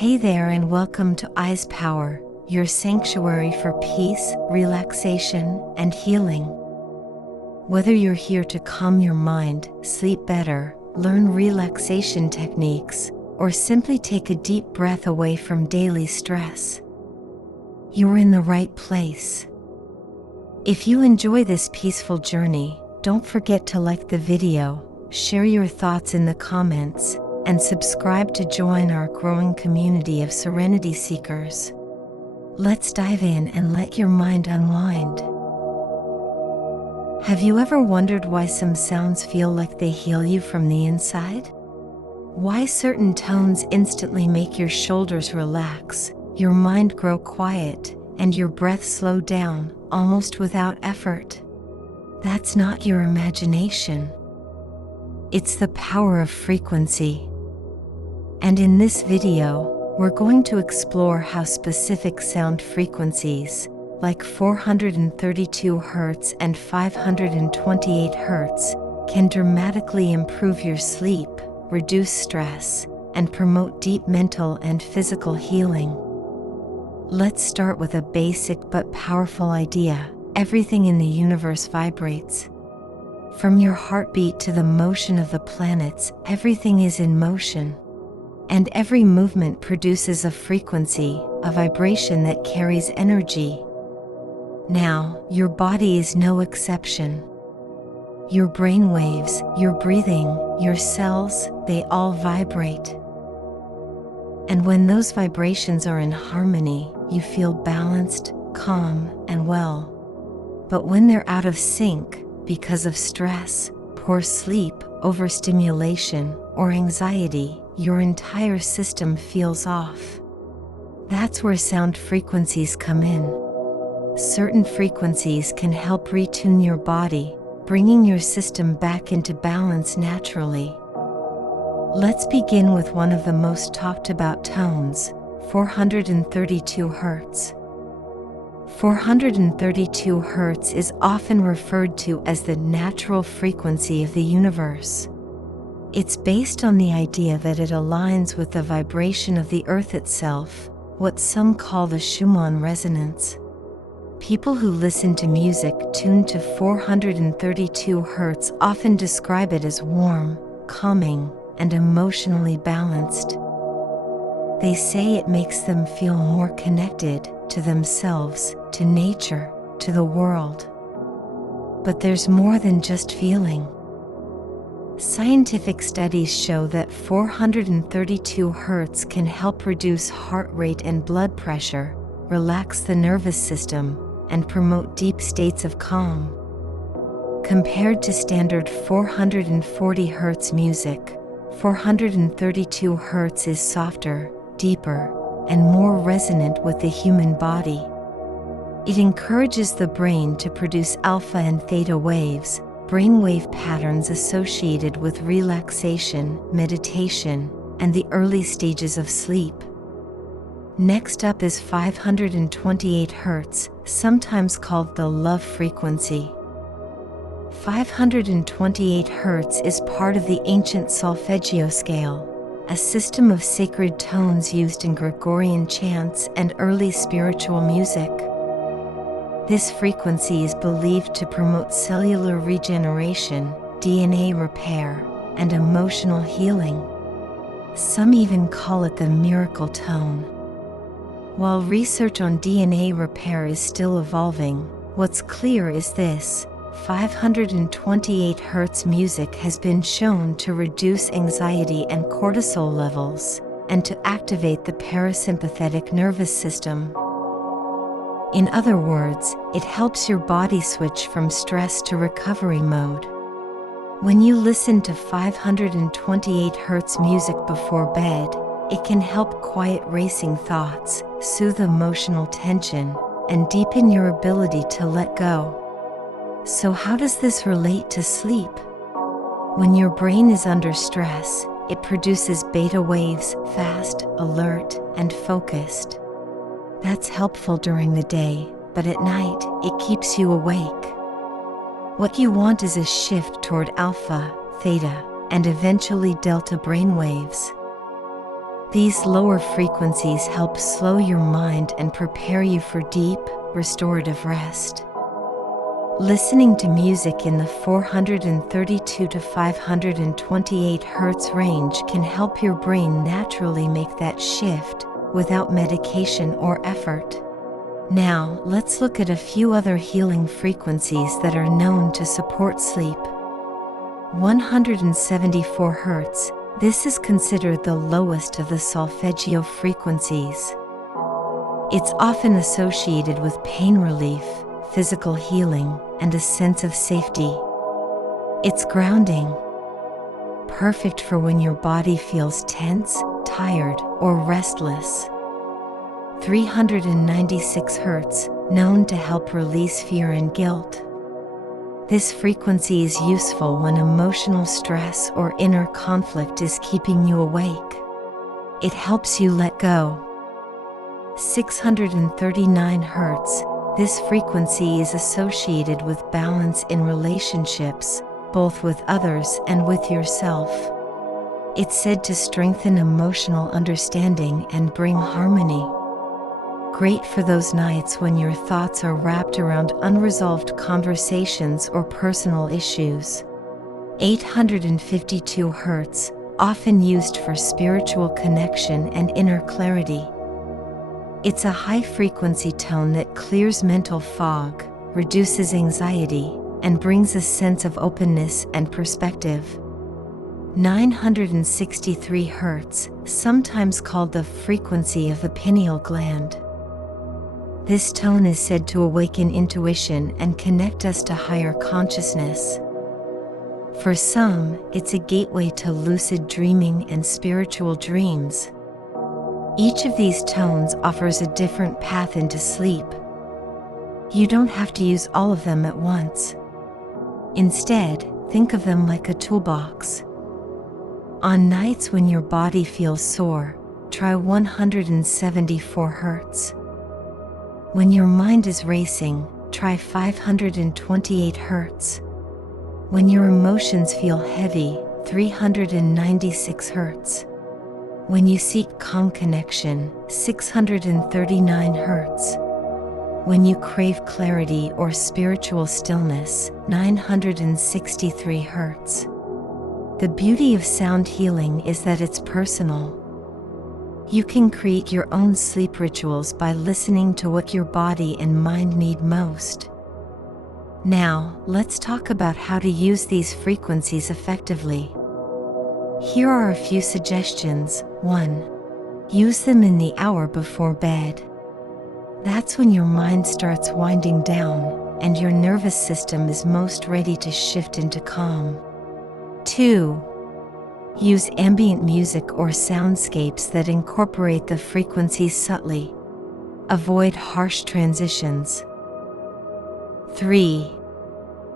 Hey there and welcome to Eyes Power, your sanctuary for peace, relaxation, and healing. Whether you're here to calm your mind, sleep better, learn relaxation techniques, or simply take a deep breath away from daily stress, you're in the right place. If you enjoy this peaceful journey, don't forget to like the video, share your thoughts in the comments, and subscribe to join our growing community of serenity seekers. Let's dive in and let your mind unwind. Have you ever wondered why some sounds feel like they heal you from the inside? Why certain tones instantly make your shoulders relax, your mind grow quiet, and your breath slow down, almost without effort? That's not your imagination. It's the power of frequency. And in this video, we're going to explore how specific sound frequencies, like 432 Hz and 528 Hz, can dramatically improve your sleep, reduce stress, and promote deep mental and physical healing. Let's start with a basic but powerful idea. Everything in the universe vibrates. From your heartbeat to the motion of the planets, everything is in motion. And every movement produces a frequency, a vibration that carries energy. Now, your body is no exception. Your brain waves, your breathing, your cells, they all vibrate. And when those vibrations are in harmony, you feel balanced, calm, and well. But when they're out of sync, because of stress, poor sleep, overstimulation, or anxiety, your entire system feels off. That's where sound frequencies come in. Certain frequencies can help retune your body, bringing your system back into balance naturally. Let's begin with one of the most talked about tones, 432 Hz. 432 Hz is often referred to as the natural frequency of the universe. It's based on the idea that it aligns with the vibration of the Earth itself, what some call the Schumann resonance. People who listen to music tuned to 432 Hz often describe it as warm, calming, and emotionally balanced. They say it makes them feel more connected to themselves, to nature, to the world. But there's more than just feeling. Scientific studies show that 432 Hz can help reduce heart rate and blood pressure, relax the nervous system, and promote deep states of calm. Compared to standard 440 Hz music, 432 Hz is softer, deeper, and more resonant with the human body. It encourages the brain to produce alpha and theta waves, brainwave patterns associated with relaxation, meditation, and the early stages of sleep. Next up is 528 Hz, sometimes called the love frequency. 528 Hz is part of the ancient Solfeggio scale, a system of sacred tones used in Gregorian chants and early spiritual music. This frequency is believed to promote cellular regeneration, DNA repair, and emotional healing. Some even call it the miracle tone. While research on DNA repair is still evolving, what's clear is this: 528 Hz music has been shown to reduce anxiety and cortisol levels, and to activate the parasympathetic nervous system. In other words, it helps your body switch from stress to recovery mode. When you listen to 528 Hz music before bed, it can help quiet racing thoughts, soothe emotional tension, and deepen your ability to let go. So how does this relate to sleep? When your brain is under stress, it produces beta waves, fast, alert, and focused. That's helpful during the day, but at night, it keeps you awake. What you want is a shift toward alpha, theta, and eventually delta brainwaves. These lower frequencies help slow your mind and prepare you for deep, restorative rest. Listening to music in the 432 to 528 Hz range can help your brain naturally make that shift without medication or effort. Now, let's look at a few other healing frequencies that are known to support sleep. 174 Hz. This is considered the lowest of the Solfeggio frequencies. It's often associated with pain relief, physical healing, and a sense of safety. It's grounding, perfect for when your body feels tense, tired, or restless. 396 Hz, known to help release fear and guilt. This frequency is useful when emotional stress or inner conflict is keeping you awake. It helps you let go. 639 Hz. This frequency is associated with balance in relationships, both with others and with yourself. It's said to strengthen emotional understanding and bring harmony. Great for those nights when your thoughts are wrapped around unresolved conversations or personal issues. 852 Hz, often used for spiritual connection and inner clarity. It's a high-frequency tone that clears mental fog, reduces anxiety, and brings a sense of openness and perspective. 963 Hz, sometimes called the frequency of the pineal gland. This tone is said to awaken intuition and connect us to higher consciousness. For some, it's a gateway to lucid dreaming and spiritual dreams. Each of these tones offers a different path into sleep. You don't have to use all of them at once. Instead, think of them like a toolbox. On nights when your body feels sore, try 174 Hz. When your mind is racing, try 528 Hz. When your emotions feel heavy, 396 Hz. When you seek calm connection, 639 Hz. When you crave clarity or spiritual stillness, 963 Hz. The beauty of sound healing is that it's personal. You can create your own sleep rituals by listening to what your body and mind need most. Now, let's talk about how to use these frequencies effectively. Here are a few suggestions. 1. Use them in the hour before bed. That's when your mind starts winding down, and your nervous system is most ready to shift into calm. 2. Use ambient music or soundscapes that incorporate the frequencies subtly. Avoid harsh transitions. 3.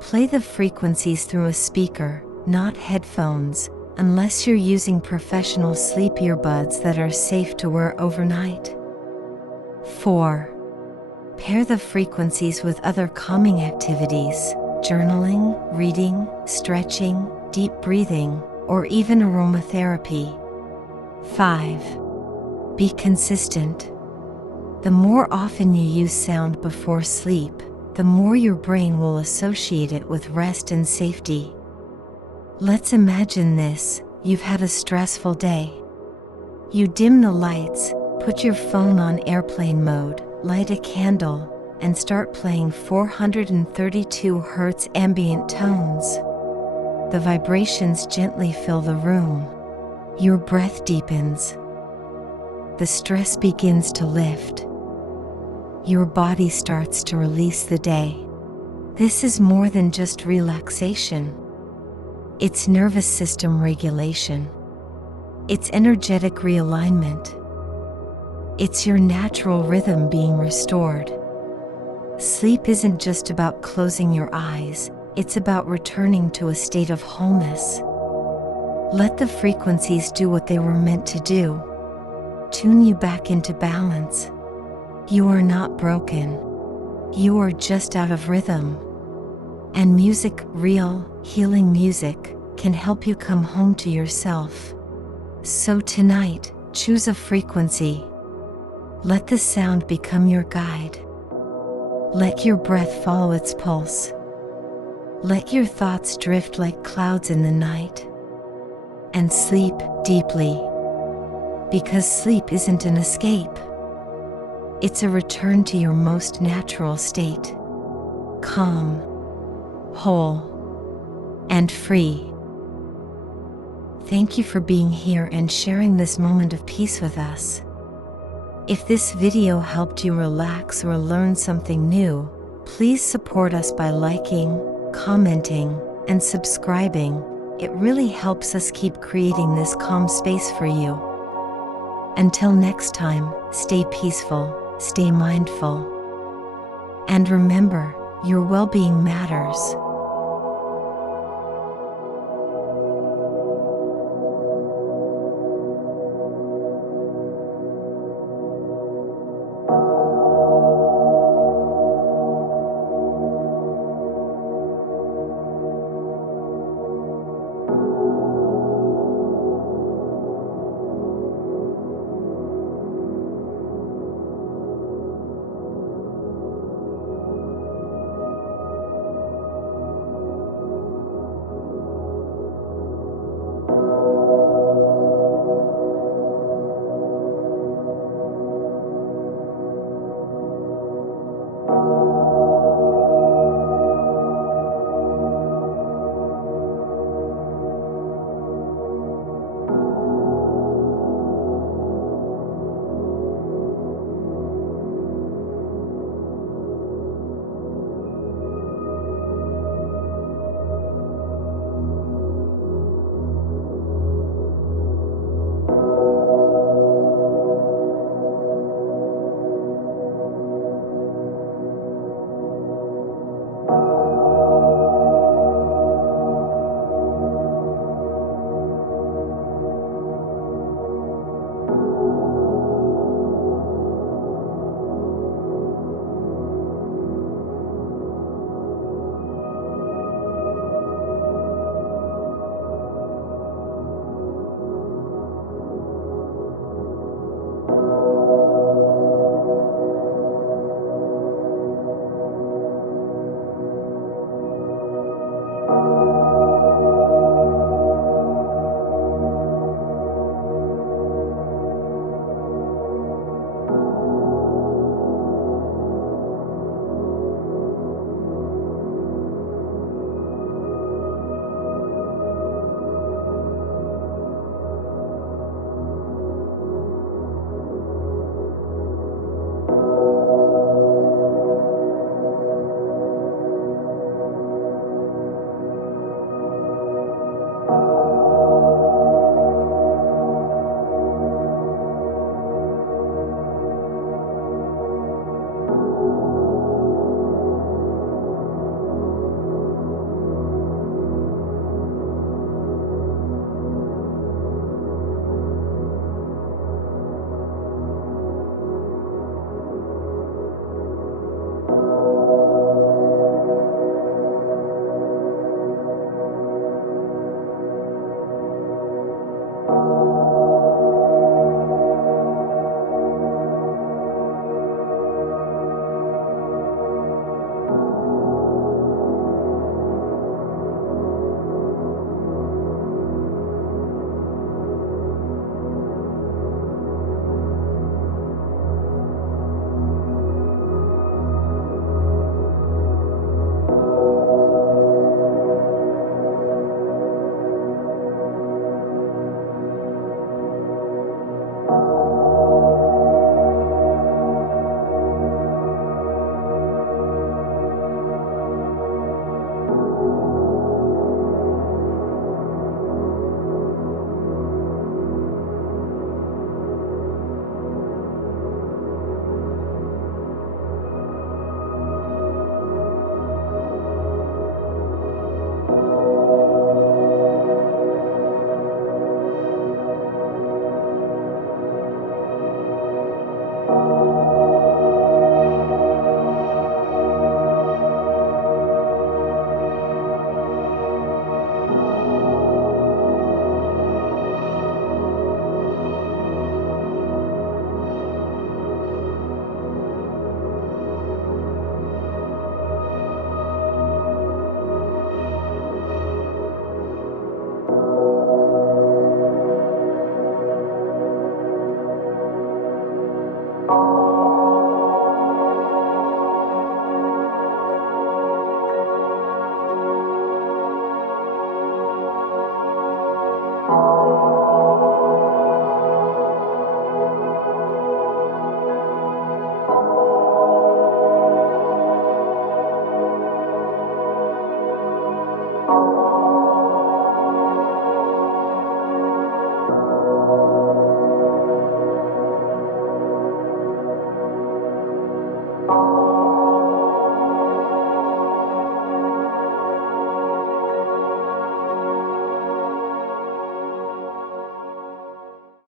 Play the frequencies through a speaker, not headphones, unless you're using professional sleep earbuds that are safe to wear overnight. 4. Pair the frequencies with other calming activities, journaling, reading, stretching, deep breathing, or even aromatherapy. 5. Be consistent. The more often you use sound before sleep, the more your brain will associate it with rest and safety. Let's imagine this: you've had a stressful day. You dim the lights, put your phone on airplane mode, light a candle, and start playing 432 Hz ambient tones. The vibrations gently fill the room. Your breath deepens. The stress begins to lift. Your body starts to release the day. This is more than just relaxation. It's nervous system regulation. It's energetic realignment. It's your natural rhythm being restored. Sleep isn't just about closing your eyes. It's about returning to a state of wholeness. Let the frequencies do what they were meant to do. Tune you back into balance. You are not broken. You are just out of rhythm. And music, real, healing music, can help you come home to yourself. So tonight, Choose a frequency. Let the sound become your guide. Let your breath follow its pulse. Let your thoughts drift like clouds in the night. And sleep deeply. Because sleep isn't an escape. It's a return to your most natural state. Calm, whole, and free. Thank you for being here and sharing this moment of peace with us. If this video helped you relax or learn something new, please support us by liking, commenting, and subscribing. It really helps us keep creating this calm space for you. Until next time, stay peaceful, stay mindful. And remember, your well-being matters.